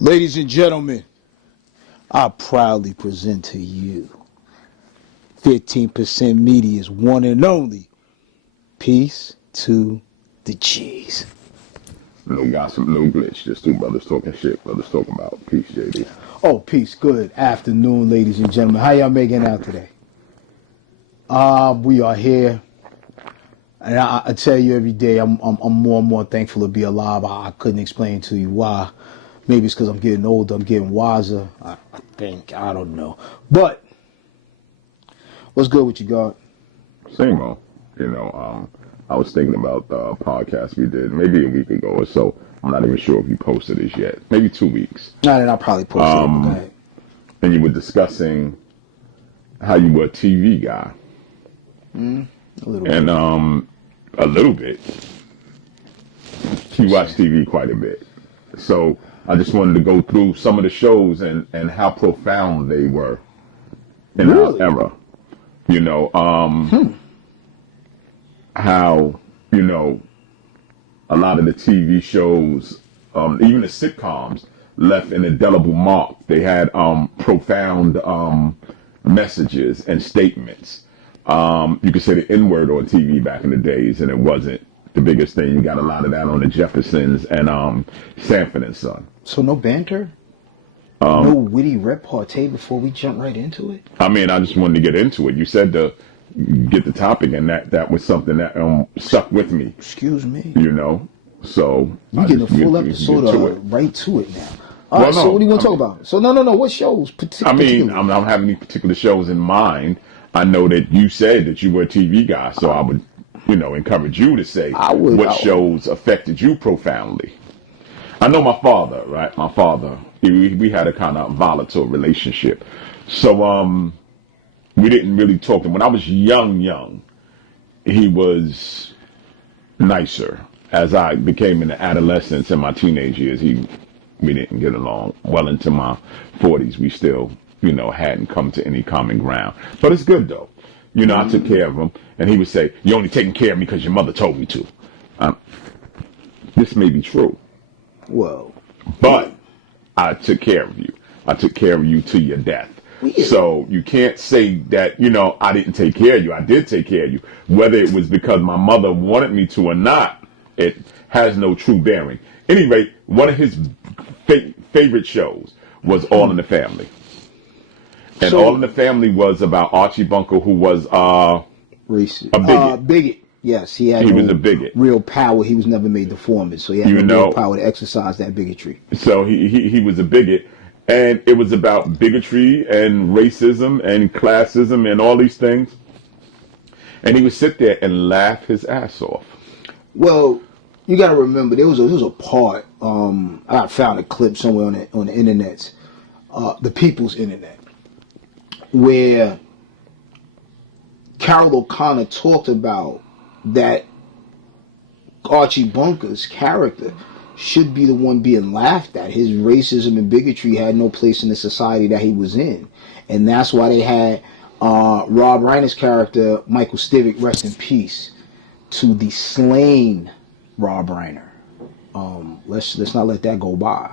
Ladies and gentlemen, I proudly present to you 15% Media's one and only Peace to the Cheese. No gossip, no glitch. Just two brothers talking shit. Brothers talking about peace, JD. Oh, peace. Good afternoon, ladies and gentlemen. How y'all making out today? We are here. And I tell you every day, I'm more and more thankful to be alive. I couldn't explain to you why. Maybe it's because I'm getting older, I'm getting wiser. I think, I don't know. But, what's good with you, God? Same old. I was thinking about the podcast we did maybe a week ago or so. I'm not even sure if you posted this yet. Maybe 2 weeks. Nah, then I'll probably post it. Go ahead. And you were discussing how you were a TV guy. A little bit. And a little bit. You watch TV quite a bit. So I just wanted to go through some of the shows and how profound they were in our era. How, a lot of the TV shows, even the sitcoms, left an indelible mark. They had profound messages and statements. You could say the N-word on TV back in the days, and it wasn't the biggest thing. You got a lot of that on the Jeffersons and Sanford and Son. So no banter? No witty repartee before we jump right into it? I mean, I just wanted to get into it. You said to get the topic, and that was something that stuck with me. Excuse me. So you getting a full episode right to it now. All right, so what do you want to talk about? So no. What shows? I mean, I don't have any particular shows in mind. I know that you said that you were a TV guy, so I would, encourage you to say what shows affected you profoundly. I know my father, right? My father, we had a kind of volatile relationship. So we didn't really talk to him. When I was young, he was nicer. As I became in the adolescence and my teenage years, we didn't get along. Well into my 40s, we still, hadn't come to any common ground. But it's good, though. I took care of him, and he would say, "You're only taking care of me because your mother told me to." This may be true. Well, but I took care of you. I took care of you to your death. Yeah. So you can't say that, I didn't take care of you. I did take care of you. Whether it was because my mother wanted me to or not, it has no true bearing. Anyway, one of his favorite shows was All in the Family. And All in the Family was about Archie Bunker, who was racist. A bigot. Bigot. Yes, he was a bigot. Real power. He was never made the foreman, so he had no real power to exercise that bigotry. So he was a bigot, and it was about bigotry and racism and classism and all these things. And he would sit there and laugh his ass off. Well, you got to remember there was a part. I found a clip somewhere on the internet, the People's Internet, where Carol O'Connor talked about that Archie Bunker's character should be the one being laughed at. His racism and bigotry had no place in the society that he was in. And that's why they had Rob Reiner's character, Michael Stivic, rest in peace, to the slain Rob Reiner. Let's not let that go by.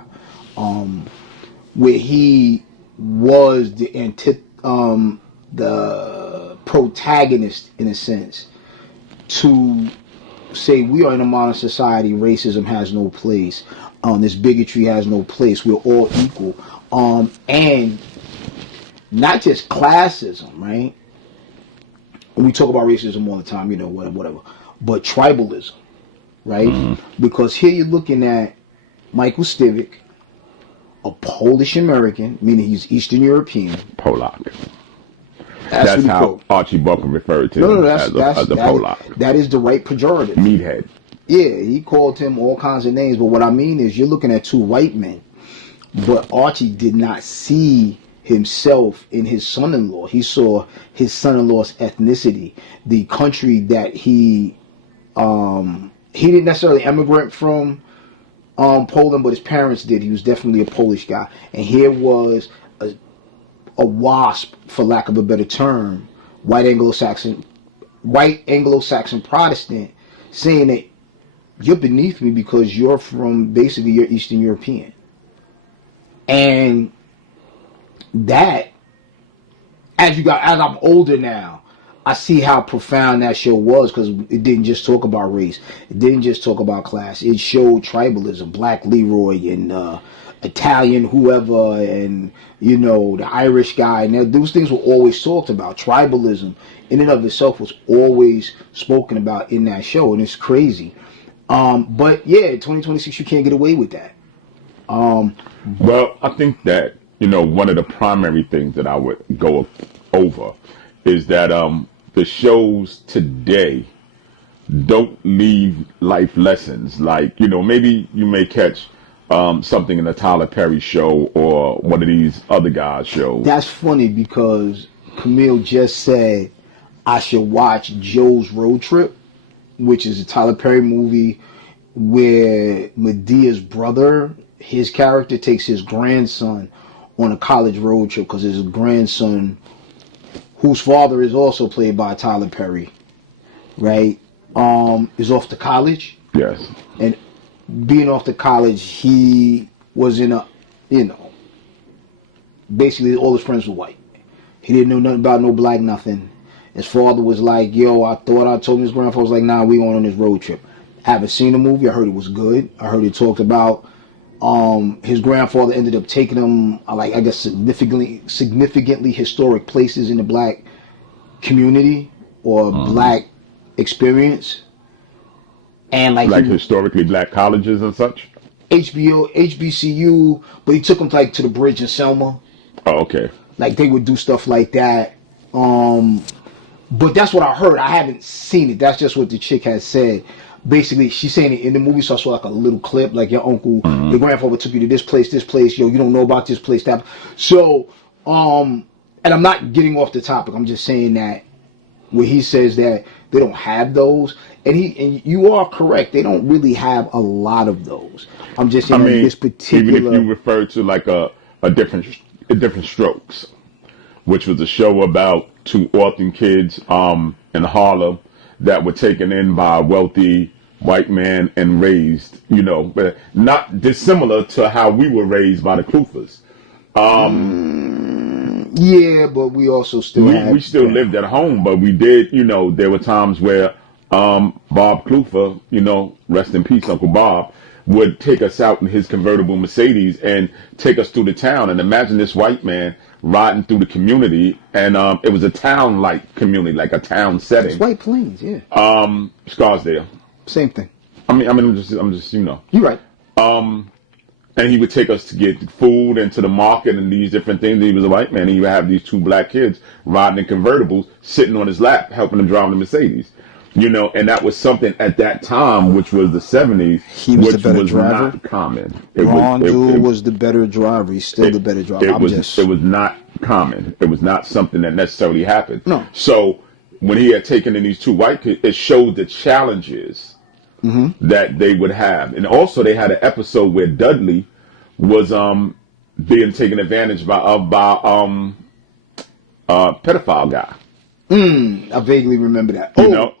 Where he was the protagonist, in a sense, to say we are in a modern society, racism has no place, this bigotry has no place, we're all equal, and not just classism, right? We talk about racism all the time, whatever, but tribalism, right? Mm-hmm. Because here you're looking at Michael Stivic, a Polish American, meaning he's Eastern European. Polak. That's how Archie Bunker referred to him as a Polak. That is the right pejorative. Meathead. Yeah, he called him all kinds of names, but what I mean is you're looking at two white men, but Archie did not see himself in his son-in-law. He saw his son-in-law's ethnicity, the country that he didn't necessarily emigrate from Poland, but his parents did. He was definitely a Polish guy, and here was a WASP, for lack of a better term, white Anglo-Saxon Protestant, saying that you're beneath me because you're Eastern European. And that, as I'm older now, I see how profound that show was, because it didn't just talk about race. It didn't just talk about class. It showed tribalism, Black Leroy and Italian whoever, and the Irish guy. And those things were always talked about. Tribalism in and of itself was always spoken about in that show, and it's crazy. But yeah, 2026, you can't get away with that. Well, I think that one of the primary things that I would go over is that the shows today don't leave life lessons. Like, maybe you may catch something in a Tyler Perry show or one of these other guys' shows. That's funny, because Camille just said I should watch Joe's Road Trip, which is a Tyler Perry movie where Medea's brother, his character, takes his grandson on a college road trip, because his grandson, whose father is also played by Tyler Perry, right, is off to college. Yes. And being off to college, he was in a, basically all his friends were white. He didn't know nothing about no black nothing. His father was like, yo, I told him, his grandfather was like, nah, we going on this road trip. I haven't seen the movie. I heard it was good. I heard it talked about his grandfather ended up taking him, I guess, significantly historic places in the black community or black experience. And like historically black colleges and such? HBCU, but he took him to the bridge in Selma. Oh, okay. Like they would do stuff like that. But that's what I heard. I haven't seen it. That's just what the chick has said. Basically, she's saying it in the movie, so I saw like a little clip, like your uncle, your grandfather took you to this place, yo, you don't know about this place, that. So, and I'm not getting off the topic. I'm just saying that where he says that they don't have those, and you are correct. They don't really have a lot of those. I'm just saying this particular. Even if you refer to like a different strokes, which was a show about two orphan kids in Harlem that were taken in by a wealthy white man and raised, but not dissimilar to how we were raised by the Klufas. Yeah, but we also still we still lived at home, but we did, there were times where Bob Klufa, rest in peace, Uncle Bob, would take us out in his convertible Mercedes and take us through the town. And imagine this white man riding through the community, and it was a town-like community, like a town setting. It's White Plains, yeah. Scarsdale. Same thing. I'm just You're right. And he would take us to get food and to the market and these different things. He was a white man, and he would have these two black kids riding in convertibles, sitting on his lap, helping him drive the Mercedes. And that was something at that time, which was the 70s, which was not common. Ron Jewell was the better driver. He's still the better driver. It was not common. It was not something that necessarily happened. No. So when he had taken in these two white kids, it showed the challenges that they would have. And also they had an episode where Dudley was being taken advantage by pedophile guy. I vaguely remember that.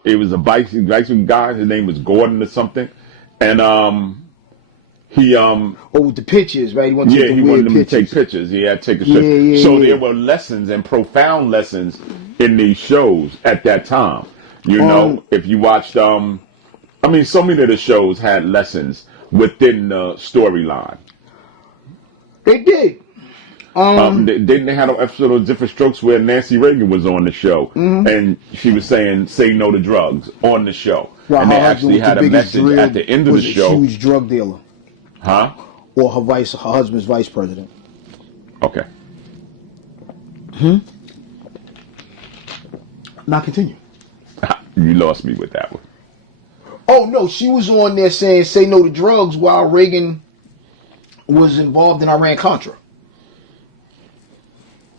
It was a bicycle guy. His name was Gordon or something, and he with the pictures, right? He wanted them to take pictures. He had to take a picture. So there were lessons and profound lessons in these shows at that time. If you watched, so many of the shows had lessons within the storyline. They did. They had an episode of Different Strokes where Nancy Reagan was on the show, and she was saying "Say no to drugs" on the show, and they actually had a message at the end of the show. A huge drug dealer, huh? Or her husband's vice president. Okay. Now continue. You lost me with that one. Oh no, she was on there saying "Say no to drugs" while Reagan was involved in Iran-Contra.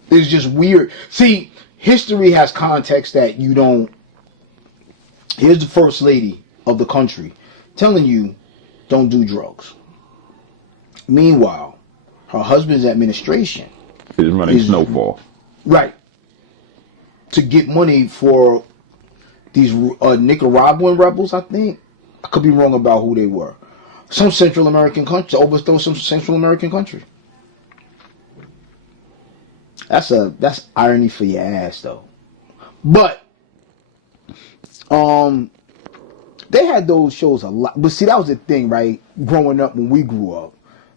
It's just weird. See, history has context that you don't. Here's the first lady of the country telling you, don't do drugs. Meanwhile, her husband's administration is running Snowfall. Right. To get money for these Nicaraguan rebels, I think. I could be wrong about who they were. Some Central American country, to overthrow some Central American country. That's irony for your ass though. But they had those shows a lot. But see, that was the thing, right? Growing up when we grew up,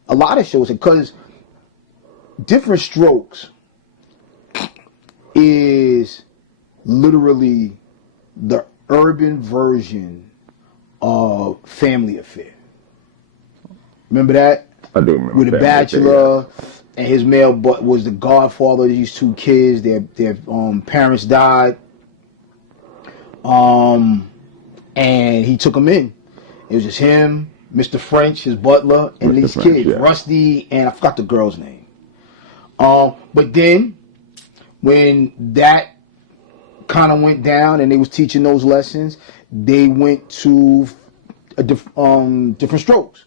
a lot of shows, because Different Strokes is literally the urban version of Family Affair. Remember that? I do remember. With a bachelor and his male but was the godfather of these two kids. Their parents died. And he took them in. It was just him, Mr. French, his butler, and Mr. these French, kids, yeah. Rusty, and I forgot the girl's name. But then when that kind of went down and they was teaching those lessons, they went to Different Strokes.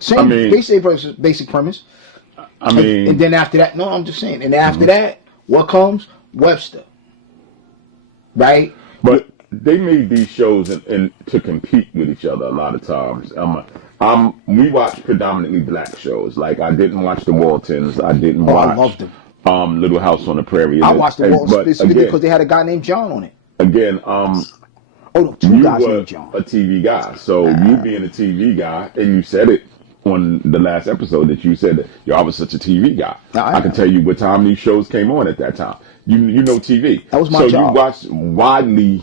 Same basic premise. I mean, and then after that, no, I'm just saying. And after that, what comes? Webster, right? but they made these shows and to compete with each other a lot of times. We watch predominantly black shows. Like I didn't watch the Waltons. I didn't watch. I loved them. Little House on the Prairie. I watched the Waltons specifically because they had a guy named John on it. Again, two guys were named John. a TV guy. So you being a TV guy, and you said it on the last episode that you said that I was such a TV guy. I can tell you what time these shows came on at that time. You know TV. That was my job. So you watched widely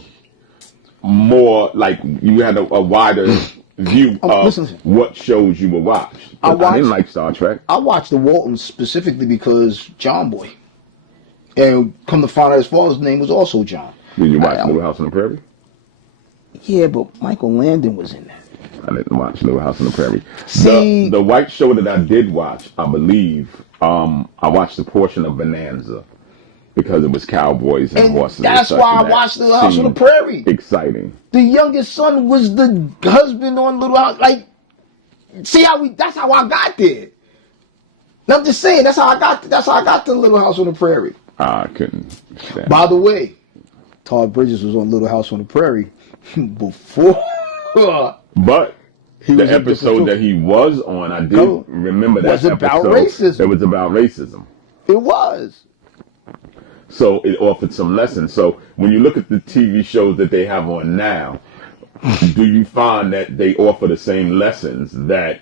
more, like you had a wider view of listen. what shows you would watch. I didn't like Star Trek. I watched the Waltons specifically because John Boy. And come to find out his father's name was also John. Did you watch Little House on the Prairie? Yeah, but Michael Landon was in that. I didn't watch Little House on the Prairie. See, the white show that I did watch, I believe, I watched a portion of Bonanza because it was cowboys and horses. That's why I watched Little House on the Prairie. Exciting. The youngest son was the husband on Little House. Like, see that's how I got there. And I'm just saying, that's how I got to Little House on the Prairie. I couldn't stand. By the way, Todd Bridges was on Little House on the Prairie before. But the episode that he was on, I do remember that was about episode. racism. It was about racism. It was. So it offered some lessons. So when you look at the TV shows that they have on now, do you find that they offer the same lessons that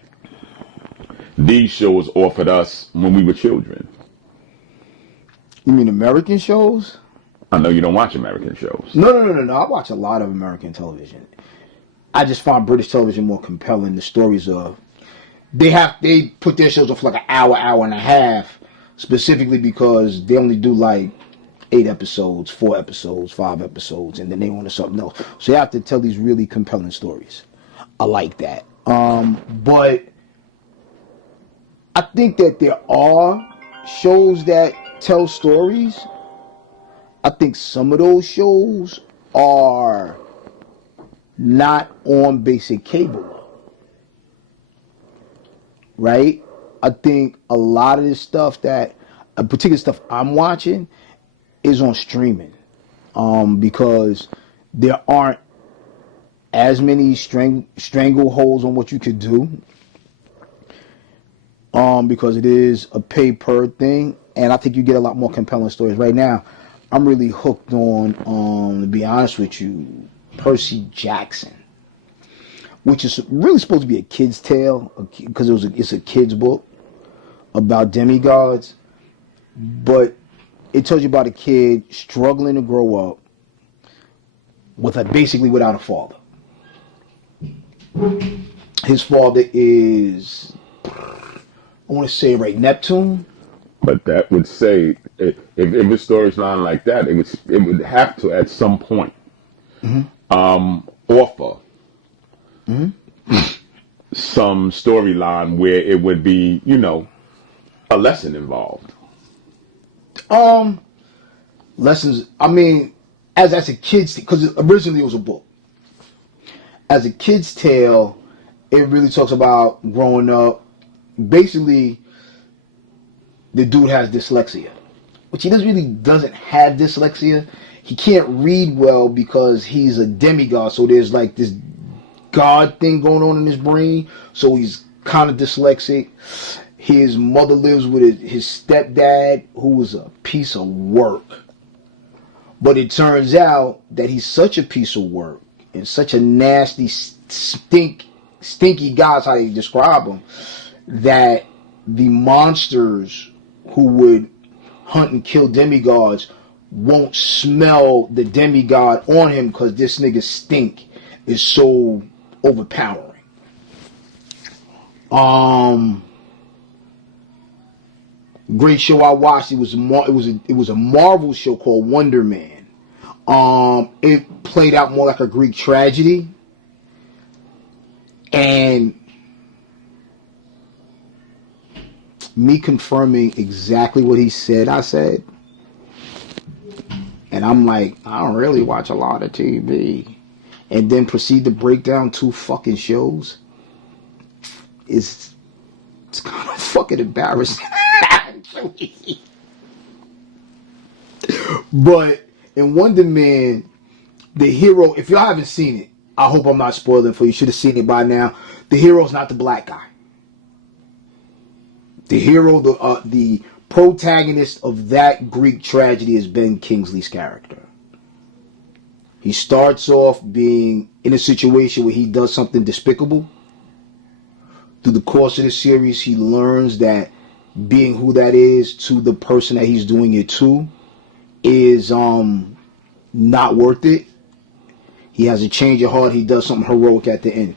these shows offered us when we were children? You mean American shows? I know you don't watch American shows. No. I watch a lot of American television. I just find British television more compelling. The stories of they put their shows on for like an hour and a half, specifically because they only do like 8 episodes, 4 episodes, 5 episodes, and then they want to something else. So you have to tell these really compelling stories. I like that. But I think that there are shows that tell stories. I think some of those shows are not on basic cable, right? I think a lot of this stuff particular stuff I'm watching is on streaming, because there aren't as many strangleholds on what you could do, because it is a pay-per thing, and I think you get a lot more compelling stories. Right now, I'm really hooked on, to be honest with you, Percy Jackson, which is really supposed to be a kid's tale, because it's a kid's book about demigods, but it tells you about a kid struggling to grow up basically without a father. His father is, I want to say right, Neptune. But that would say, if a storyline like that, it would have to at some point offer some storyline where it would be, a lesson involved. Lessons. I mean, as a kid's, because originally it was a book. As a kid's tale, it really talks about growing up. Basically, the dude has dyslexia, which he doesn't have dyslexia. He can't read well because he's a demigod. So there's like this God thing going on in his brain. So he's kind of dyslexic. His mother lives with his stepdad, who was a piece of work. But it turns out that he's such a piece of work and such a nasty, stinky guy, is how they describe him, that the monsters who would hunt and kill demigods won't smell the demigod on him because this nigga stink is so overpowering. Great show I watched. It was a Marvel show called Wonder Man. It played out more like a Greek tragedy, and me confirming exactly what he said. I said, and I'm like, I don't really watch a lot of TV, and then proceed to break down 2 fucking shows. It's kind of fucking embarrassing. But in Wonder Man, the hero, if y'all haven't seen it, I hope I'm not spoiling for you. You should have seen it by now. The hero's not the black guy. The hero, the protagonist of that Greek tragedy is Ben Kingsley's character. He starts off being in a situation where he does something despicable. Through the course of the series, he learns that being who that is to the person that he's doing it to is not worth it. He has a change of heart. He does something heroic at the end.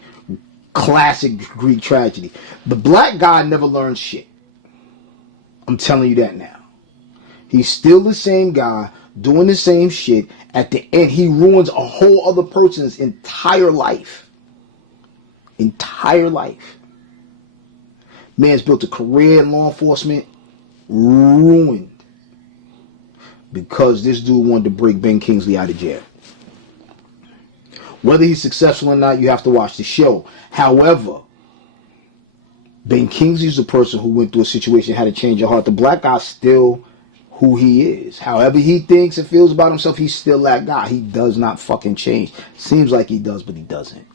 Classic Greek tragedy. The black guy never learns shit. I'm telling you that now. He's still the same guy doing the same shit. At the end, he ruins a whole other person's entire life. Entire life. Man's built a career in law enforcement, ruined because this dude wanted to break Ben Kingsley out of jail. Whether he's successful or not, you have to watch the show. However, Ben Kingsley's the person who went through a situation, had a change of heart. The black guy's still who he is. However he thinks and feels about himself, he's still that guy. He does not fucking change. Seems like he does, but he doesn't.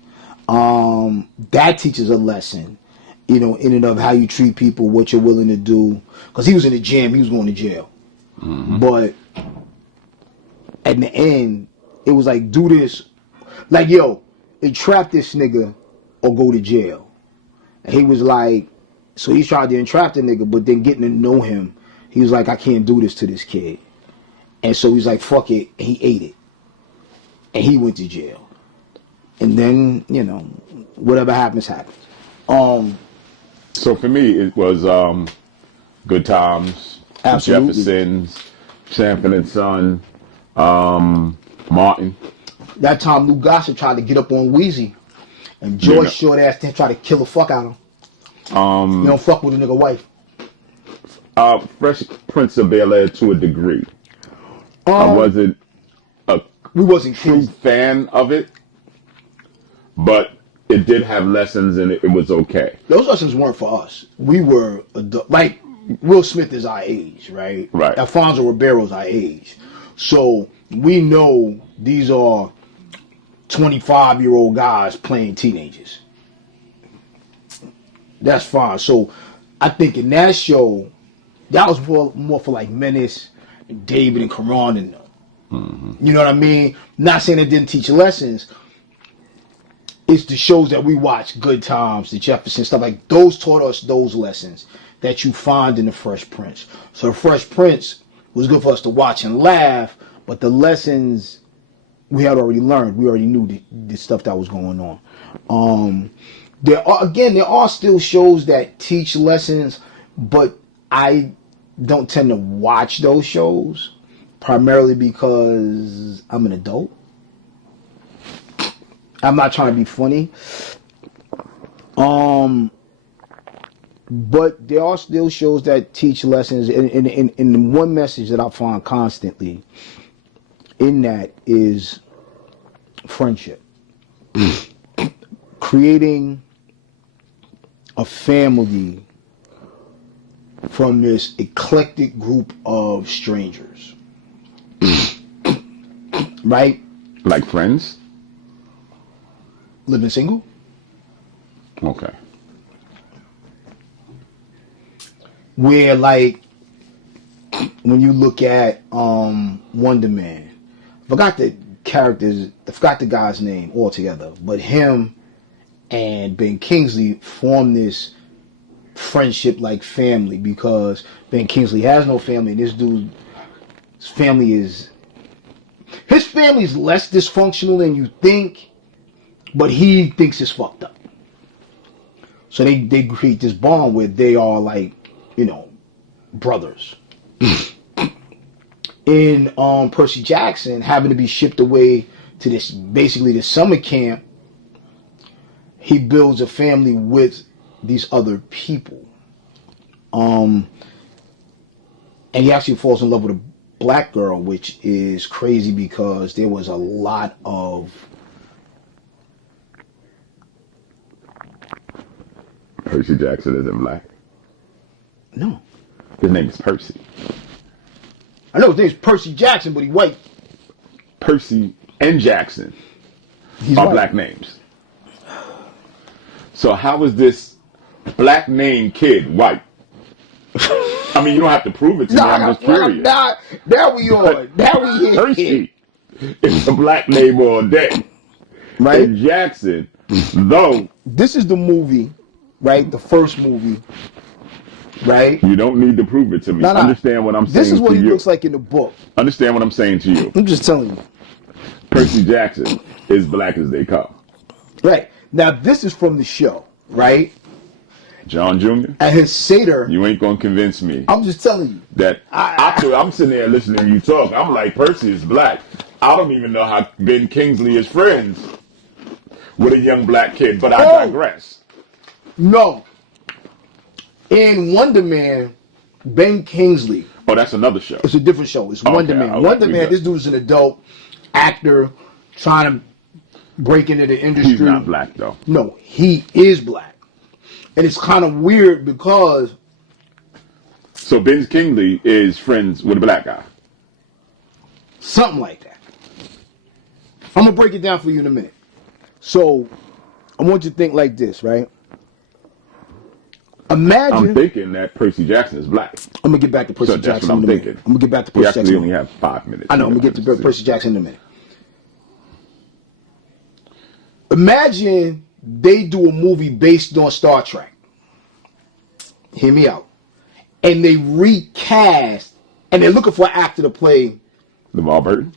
That teaches a lesson. You know, in and of how you treat people, what you're willing to do. Because he was in the jam, he was going to jail. Mm-hmm. But at the end, it was like, do this. Like, yo, entrap this nigga or go to jail. And he was like, so he tried to entrap the nigga, but then getting to know him, he was like, I can't do this to this kid. And so he's like, fuck it. And he ate it. And he went to jail. And then, you know, whatever happens, happens. So for me, it was Good Times, Absolutely. Jeffersons, Sanford and Son, Martin. That time Lou Gossett tried to get up on Weezy, and George short ass tried to kill the fuck out of him. You don't fuck with a nigga wife. Fresh Prince of Bel-Air to a degree. I wasn't a true fan of it, but it did have lessons and it was okay. Those lessons weren't for us. We were like Will Smith is our age, right? Right. Alfonso Ribeiro's our age, so we know these are 25-year-old guys playing teenagers. That's fine. So I think in that show, that was more for like Menace and David and Karan and them. Mm-hmm. You know what I mean? Not saying it didn't teach lessons. It's the shows that we watch, Good Times, the Jeffersons, stuff like those taught us those lessons that you find in the Fresh Prince. So the Fresh Prince was good for us to watch and laugh, but the lessons we had already learned. We already knew the stuff that was going on. There are still shows that teach lessons, but I don't tend to watch those shows primarily because I'm an adult. I'm not trying to be funny. But there are still shows that teach lessons, and one message that I find constantly in that is friendship. Creating a family from this eclectic group of strangers. Right? Like Friends? Living single? Okay. Where like when you look at Wonder Man, I forgot the guy's name altogether, but him and Ben Kingsley formed this friendship like family, because Ben Kingsley has no family, and this dude's family is less dysfunctional than you think, but he thinks it's fucked up. So they create this bond where they are like, brothers. In Percy Jackson, having to be shipped away to this summer camp, he builds a family with these other people. And he actually falls in love with a black girl, which is crazy because there was a lot of Percy Jackson isn't black. No. His name is Percy. I know his name's Percy Jackson, but he's white. Percy and Jackson He's are white. black names. So how is this black name kid white? I mean, you don't have to prove it to me. I'm just curious. Now we on. Now we here. Percy is a black name all day. Right? And Jackson, though. This is the movie, right? The first movie, right? You don't need to prove it to me. Understand what I'm saying to you. This is what he looks like in the book. Understand what I'm saying to you. I'm just telling you. Percy Jackson is black as they come. Right. Now, this is from the show, right? John Jr.? At his Seder. You ain't going to convince me. I'm just telling you. That I'm sitting there listening to you talk. I'm like, Percy is black. I don't even know how Ben Kingsley is friends with a young black kid, but I digress. No. In Wonder Man, Ben Kingsley. Oh, that's another show. It's a different show. It's Wonder Man. Okay, Wonder Man, this dude's an adult actor trying to break into the industry. He's not black, though. No, he is black. And it's kind of weird because... So Ben Kingsley is friends with a black guy? Something like that. I'm going to break it down for you in a minute. So, I want you to think like this, right? Imagine... I'm thinking that Percy Jackson is black. I'm going to get back to Percy Jackson that's what I'm in a minute. thinking. I'm going to get back to Percy Jackson. We actually only have 5 minutes. I know, I'm going to get to Percy Jackson in a minute. Imagine they do a movie based on Star Trek. Hear me out. And they recast, and they're looking for an actor to play... LeVar Burton?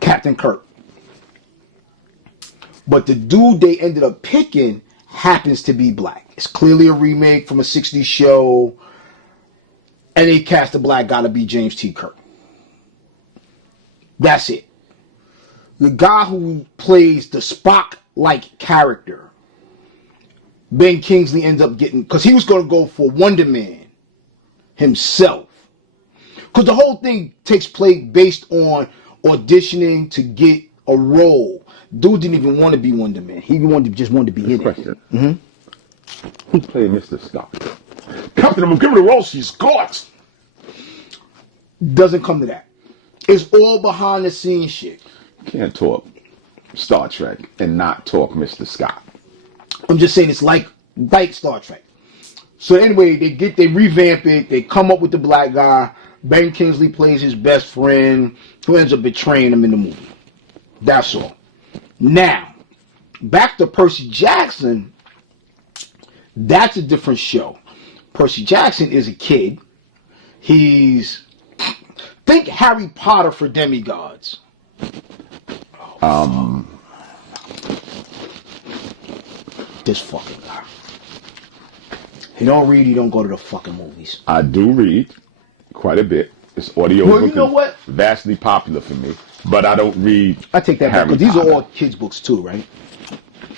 Captain Kirk. But the dude they ended up picking happens to be black. It's clearly a remake from a 60s show. And they cast a black guy to be James T. Kirk. That's it. The guy who plays the Spock-like character, Ben Kingsley ends up getting... Because he was going to go for Wonder Man himself. Because the whole thing takes place based on auditioning to get a role. Dude didn't even want to be Wonder Man. He just wanted to be in it. Mm-hmm. Who played Mr. Scott? Captain, I'm giving the role she's got. Doesn't come to that. It's all behind the scenes shit. Can't talk Star Trek and not talk Mr. Scott. I'm just saying it's like Star Trek. So anyway, they revamp it. They come up with the black guy. Ben Kingsley plays his best friend, who ends up betraying him in the movie. That's all. Now, back to Percy Jackson. That's a different show. Percy Jackson is a kid. Think Harry Potter for demigods. This fucking guy. He don't read, he don't go to the fucking movies. I do read quite a bit. This audio Well, book you know is what? vastly popular for me, but I don't read. I take that back, because these are all kids' books too, right?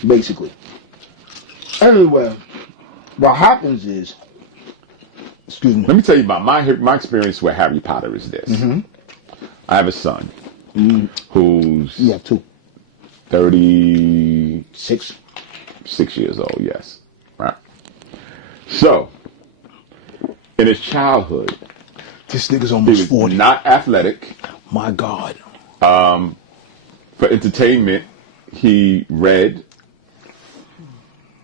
Basically. Anyway, what happens is, excuse me. Let me tell you about my experience with Harry Potter is this. Mm-hmm. I have a son who's 36 years old, yes. Right. So, in his childhood, this nigga's he almost was 40. not athletic. My God. For entertainment, he read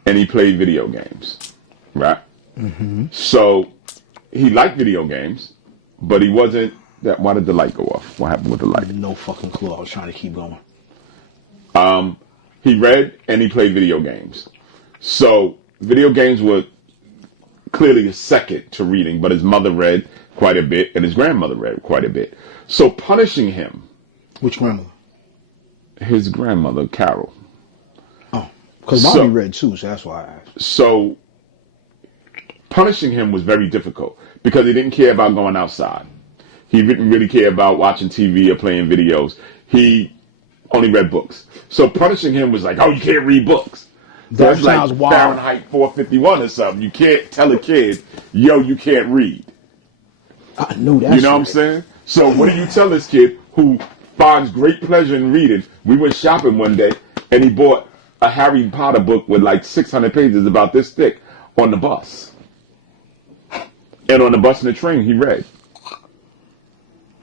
and he played video games. Right? Mm-hmm. So, he liked video games, but he wasn't that. Why did the light go off? What happened with the light? No fucking clue. I was trying to keep going. He read and he played video games. So video games were clearly a second to reading, but his mother read quite a bit and his grandmother read quite a bit. So punishing him. Which grandmother? His grandmother, Carol. Oh, because mommy read too, so that's why I asked. So punishing him was very difficult because he didn't care about going outside. He didn't really care about watching TV or playing videos. He only read books. So punishing him was like, oh, you can't read books. That That's sounds like wild. Fahrenheit 451 or something. You can't tell a kid, yo, you can't read. I knew that. You know what I'm saying? So what do you tell this kid who finds great pleasure in reading? We went shopping one day and he bought a Harry Potter book with like 600 pages about this thick on the bus. And on the bus and the train, he read.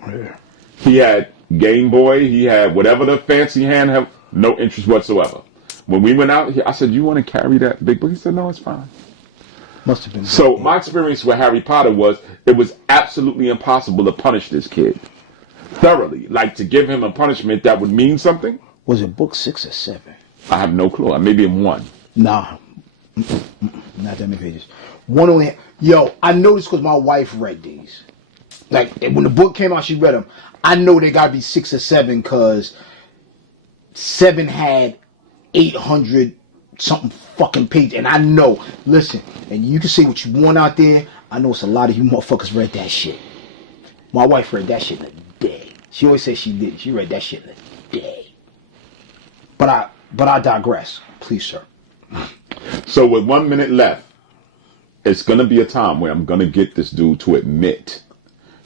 Yeah. He had Game Boy. He had whatever the fancy handheld. No interest whatsoever. When we went out, I said, you want to carry that big book? He said, no, it's fine. Must have been. So my experience with Harry Potter was it was absolutely impossible to punish this kid thoroughly. Like to give him a punishment that would mean something. Was it book 6 or 7? I have no clue. Maybe in 1. Nah. Not that many pages. One only. Yo, I know this because my wife read these. Like when the book came out, she read them. I know they gotta be 6 or 7 because 7 had 800 something fucking pages. And I know, listen, and you can say what you want out there. I know it's a lot of you motherfuckers read that shit. My wife read that shit in a day. She always says she did. She read that shit in a day. But I digress. Please, sir. So with 1 minute left, it's going to be a time where I'm going to get this dude to admit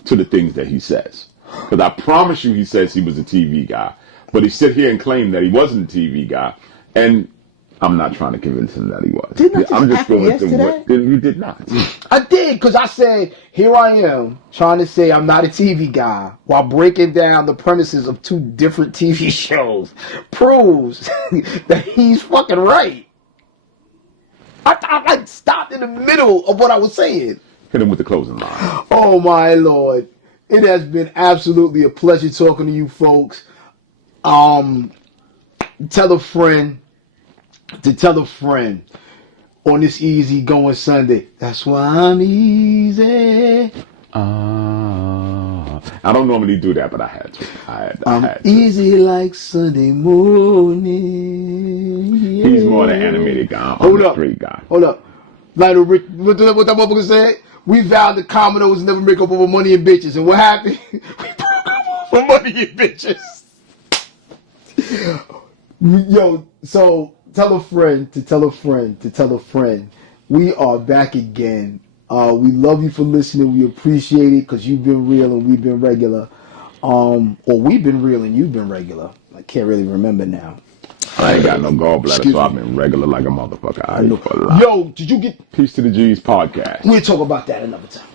to the things that he says. Because I promise you he says he was a TV guy. But he sit here and claim that he wasn't a TV guy. And I'm not trying to convince him that he was. I'm just going to what you did not. I did, because I said, here I am, trying to say I'm not a TV guy, while breaking down the premises of 2 different TV shows. Proves that he's fucking right. I stopped in the middle of what I was saying. Hit him with the closing line. Oh, my Lord. It has been absolutely a pleasure talking to you folks. Tell a friend to tell a friend on this easy going Sunday. That's why I'm easy. I don't normally do that, but I had to. I had to. Easy like Sunday morning. Yeah. He's more the animated guy. I'm the street guy. Hold up. Lionel Rich, what that motherfucker said? We vowed the Commodores never make up over money and bitches. And what happened? We broke up over money and bitches. Yo, so tell a friend to tell a friend to tell a friend. We are back again. We love you for listening. We appreciate it because you've been real and we've been regular. Or we've been real and you've been regular. I can't really remember now. I ain't got no gallbladder, so I've been regular like a motherfucker. I know for a lot. Yo, did you get... Peace to the G's podcast. We'll talk about that another time.